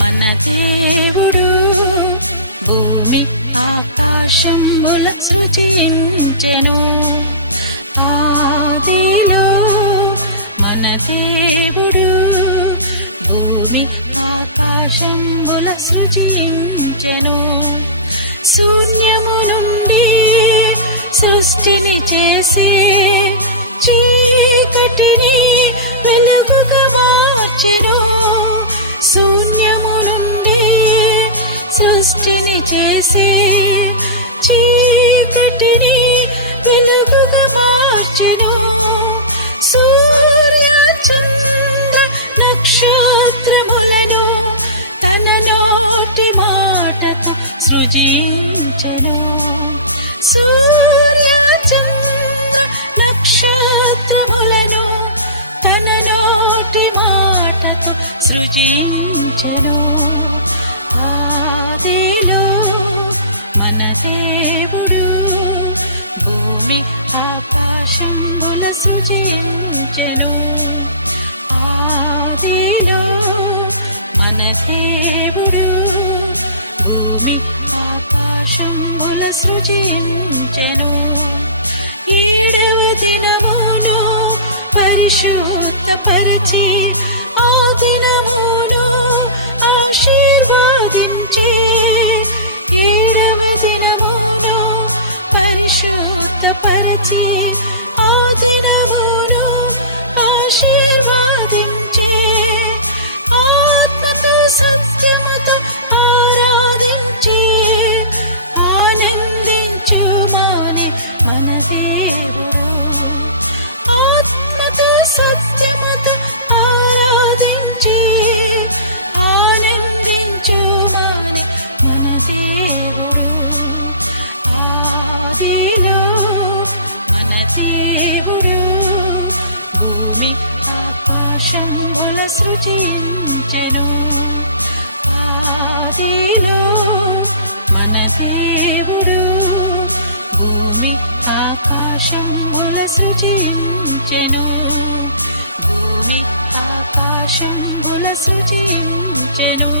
మన దేవుడు భూమి ఆకాశముల సృజించెను. ఆదిలో మన దేవుడు భూమి ఆకాశముల సృజించెను. శూన్యము నుండి సృష్టిని చేసి చీకటిని వెలుగుగా మార్చెను. శూన్యము నుండి సృష్టిని చేసి చీకటిని వెలుగుగా మార్చెను. సూర్య చంద్ర నక్షత్రములను తన నోటి మాటతో సృజించెను. సూర్య చంద్ర నక్షత్రములను తన నోటి మాటతో సృజించెను. ఆదిలో మన దేవుడు భూమి ఆకాశంబుల సృజించెను. ఆదిలో మన దేవుడు భూమి ఆకాశంబుల సృజించెను. ఏడవ దినమును పరిశుద్ధపరిచి ఆ దినమును ఆశీర్వాదించే. ఏడవ దినమును పరిశుద్ధపరిచి ఆ దినమును ఆశీర్వాదించే. ఆత్మతో సత్యముతో ఆరాధించే ఆనందించుమాని మన దేవుడు. ఆత్మతో సత్యముతో ఆరాధించి ఆనందించుమాని మన దేవుడు. ఆదిలో మన దేవుడు భూమి ఆకాశంబుల సృజించెను. ఆదిలో మన దేవుడు భూమి ఆకాశంబుల సృజించెను. భూమి ఆకాశంబుల సృజించెను.